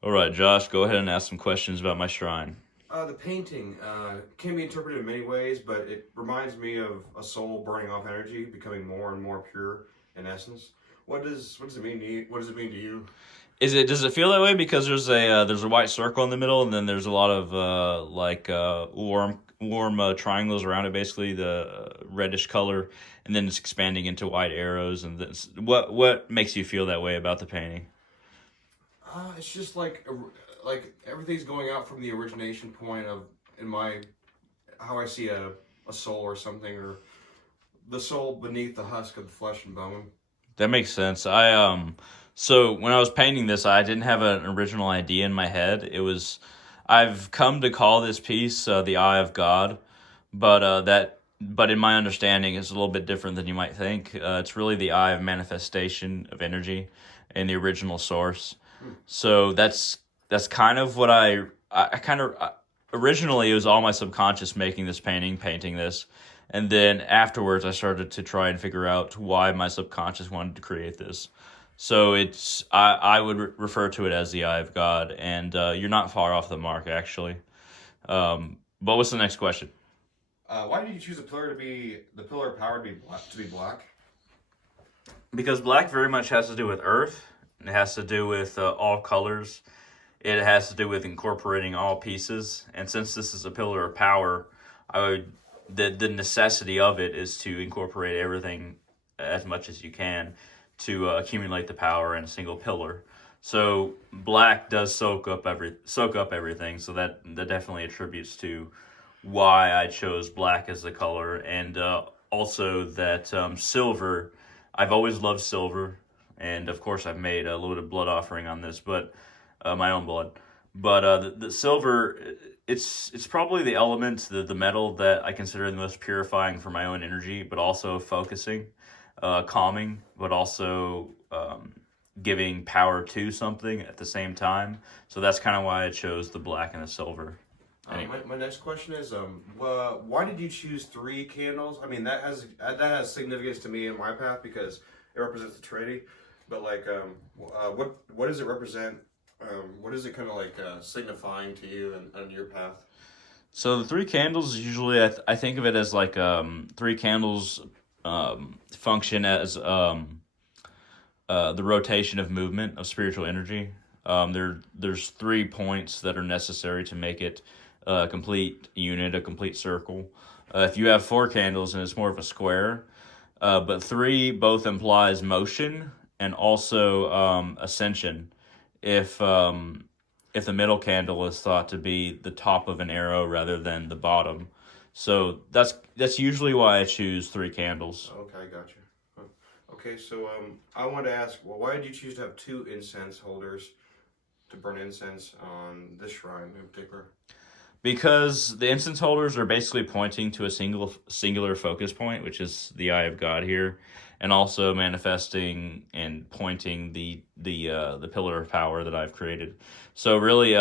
All right, Josh, go ahead and ask some questions about my shrine. The painting can be interpreted in many ways, but it reminds me of a soul burning off energy, becoming more and more pure in essence. What does it mean to you? What does it mean to you? Does it feel that way because there's a white circle in the middle and then there's a lot of warm triangles around it, basically the reddish color, and then it's expanding into white arrows. And this, what makes you feel that way about the painting? It's just like everything's going out from the origination point of in my how I see a soul or something, or the soul beneath the husk of the flesh and bone. That makes sense. So when I was painting this, I didn't have an original idea in my head. I've come to call this piece the Eye of God, but in my understanding, it's a little bit different than you might think. It's really the eye of manifestation of energy in the original source. Hmm. So that's kind of what I kind of originally it was all my subconscious making this painting this, and then afterwards I started to try and figure out why my subconscious wanted to create this. So I would refer to it as the eye of God, and you're not far off the mark actually. But what's the next question? Why did you choose the pillar of power to be black? Because black very much has to do with earth. It has to do with all colors. It has to do with incorporating all pieces. And since this is a pillar of power, I would the necessity of it is to incorporate everything as much as you can to accumulate the power in a single pillar. So black does soak up everything. So that definitely attributes to why I chose black as the color, and also that silver. I've always loved silver, and of course I've made a little bit of blood offering on this, but my own blood. But the silver, it's probably the element, the metal that I consider the most purifying for my own energy, but also focusing, calming, but also giving power to something at the same time. So that's kind of why I chose the black and the silver. Anyway. My next question is why did you choose three candles? I mean that has significance to me in my path because it represents the Trinity. But what does it represent? What is it kind of signifying to you and on your path? So the three candles usually I think of it as like three candles function as the rotation of movement of spiritual energy. There's 3 points that are necessary to make it a complete unit, a complete circle. If you have four candles and it's more of a square, but three both implies motion and also ascension. If if the middle candle is thought to be the top of an arrow rather than the bottom. So that's usually why I choose three candles. Okay, I got you. Huh. Okay, so I wanted to ask, well, why did you choose to have two incense holders to burn incense on this shrine in particular? Because the instance holders are basically pointing to a singular focus point, which is the eye of God here, and also manifesting and pointing the pillar of power that I've created. So really,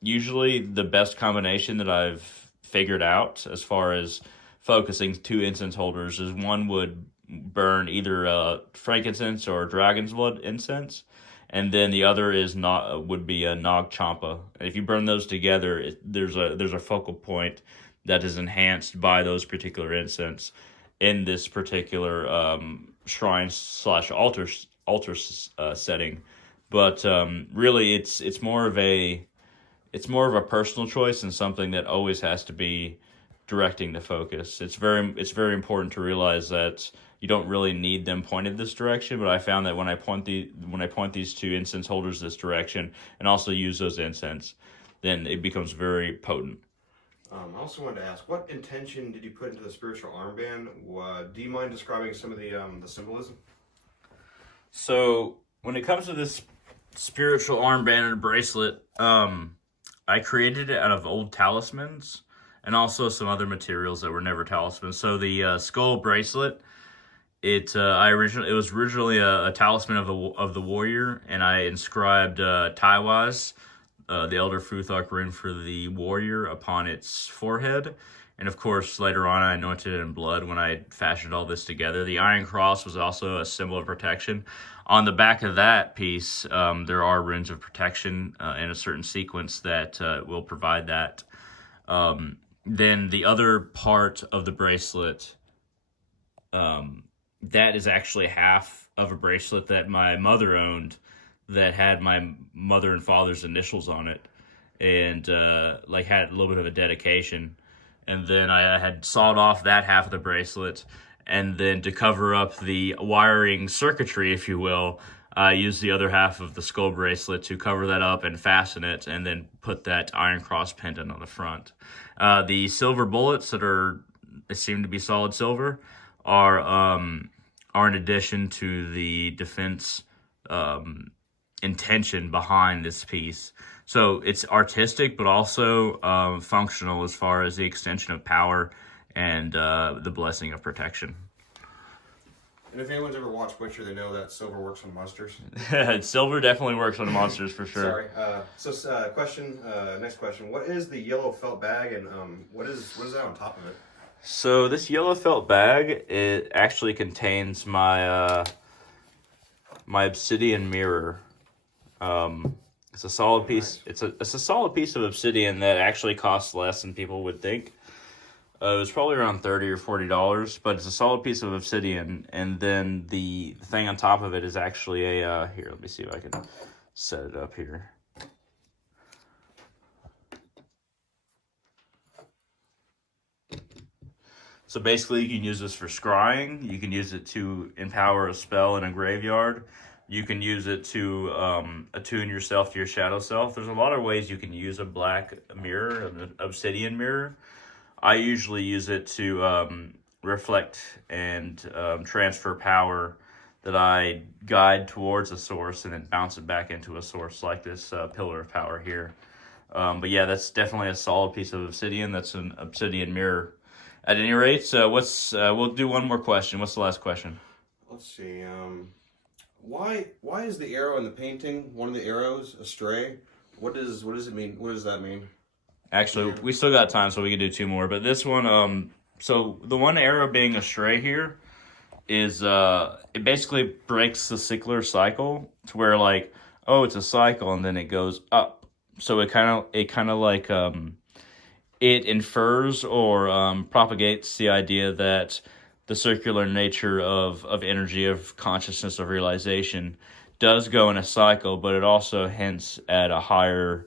usually the best combination that I've figured out as far as focusing two incense holders is one would burn either frankincense or dragon's blood incense, and then the other is not would be a Nag Champa. And if you burn those together, there's a focal point that is enhanced by those particular incense in this particular shrine slash altar setting. But really, it's more of a personal choice and something that always has to be directing the focus. It's very important to realize that you don't really need them pointed this direction, but I found that when I point these two incense holders this direction and also use those incense, then it becomes very potent. I also wanted to ask, what intention did you put into the spiritual armband? Do you mind describing some of the symbolism? So when it comes to this spiritual armband and bracelet, I created it out of old talismans and also some other materials that were never talismans. So the skull bracelet, it was originally a talisman of the warrior, and I inscribed Taiwaz, the Elder Futhark rune for the warrior, upon its forehead, And of course, later on, I anointed it in blood when I fashioned all this together. The Iron Cross was also a symbol of protection. On the back of that piece, there are runes of protection in a certain sequence that will provide that. Then the other part of the bracelet, that is actually half of a bracelet that my mother owned that had my mother and father's initials on it, and like had a little bit of a dedication. And then I had sawed off that half of the bracelet, and then to cover up the wiring circuitry, if you will, I used the other half of the skull bracelet to cover that up and fasten it, and then put that Iron Cross pendant on the front. The silver bullets they seem to be solid silver, are in addition to the defense intention behind this piece. So it's artistic, but also functional as far as the extension of power and the blessing of protection. And if anyone's ever watched Witcher, they know that silver works on monsters. Silver definitely works on monsters for sure. Sorry. Next question. What is the yellow felt bag, and what is that on top of it? So this yellow felt bag, it actually contains my my obsidian mirror. It's a solid piece. Nice. It's a solid piece of obsidian that actually costs less than people would think. It was probably around $30 or $40, but it's a solid piece of obsidian. And then the thing on top of it is actually a here. Let me see if I can set it up here. So basically, you can use this for scrying. You can use it to empower a spell in a graveyard. You can use it to attune yourself to your shadow self. There's a lot of ways you can use a black mirror, an obsidian mirror. I usually use it to reflect and transfer power that I guide towards a source and then bounce it back into a source like this pillar of power here. But yeah, that's definitely a solid piece of obsidian. That's an obsidian mirror. At any rate, we'll do one more question. What's the last question? Let's see. Why is the arrow in the painting, one of the arrows, astray? What does it mean? What does that mean? Actually, we still got time, so we can do two more. But this one, so the one arrow being astray here is it basically breaks the cyclic cycle to where like, oh, it's a cycle and then it goes up. So it kind of like it infers or propagates the idea that the circular nature of energy, of consciousness, of realization does go in a cycle, but it also hints at a higher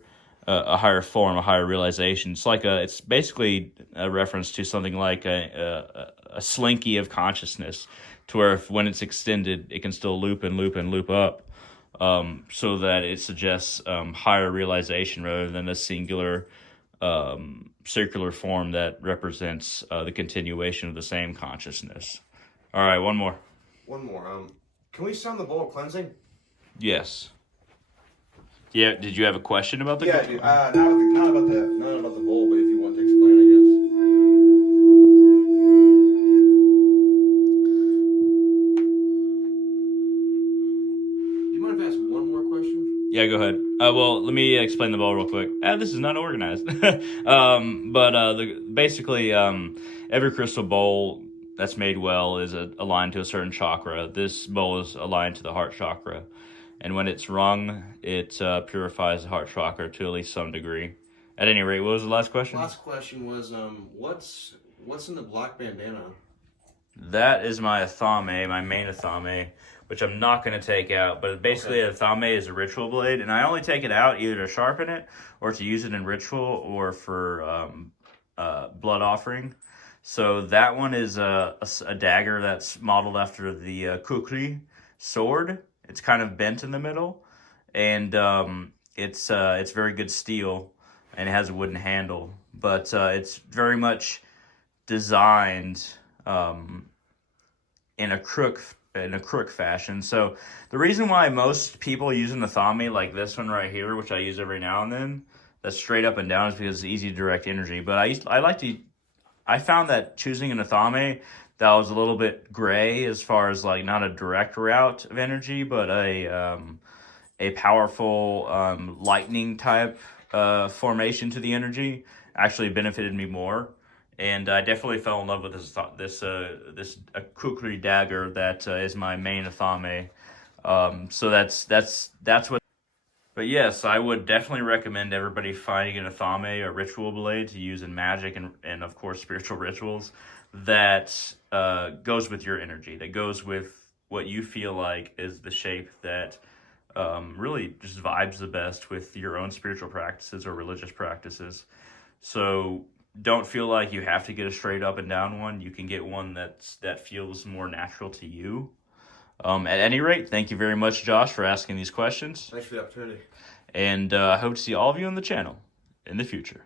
form, a higher realization. It's basically a reference to something like a slinky of consciousness, to where when it's extended, it can still loop and loop and loop up, so that it suggests higher realization rather than a singular circular form that represents the continuation of the same consciousness. All right, one more. One more. Can we sound the bowl of cleansing? Yes. Yeah. Did you have a question about the? Yeah, dude. Not about the bowl, but if you want to explain, I guess. Do you mind if I ask one more question? Yeah, go ahead. Well, let me explain the bowl real quick. This is not organized. Basically, every crystal bowl that's made well is aligned to a certain chakra. This bowl is aligned to the heart chakra. And when it's rung, it purifies the heart chakra to at least some degree. At any rate, what was the last question? Last question was, what's in the black bandana? That is my Athame, my main Athame, which I'm not going to take out. But basically, okay. Athame is a ritual blade, and I only take it out either to sharpen it or to use it in ritual or for blood offering. So that one is a dagger that's modeled after the kukri sword. It's kind of bent in the middle, and it's very good steel, and it has a wooden handle. But it's very much designed in a crook fashion. So the reason why most people use an Athame like this one right here, which I use every now and then, that's straight up and down, is because it's easy to direct energy. But I found that choosing an Athame that was a little bit gray as far as like not a direct route of energy, but a powerful lightning type formation to the energy actually benefited me more. and I definitely fell in love with this kukri dagger that is my main Athame. So that's what. But yes, I would definitely recommend everybody finding an Athame, a ritual blade to use in magic and of course spiritual rituals that goes with your energy, that goes with what you feel like is the shape that really just vibes the best with your own spiritual practices or religious practices. So don't feel like you have to get a straight up and down one. You can get one that feels more natural to you. At any rate, thank you very much, Josh, for asking these questions. Thanks for the opportunity. And I hope to see all of you on the channel in the future.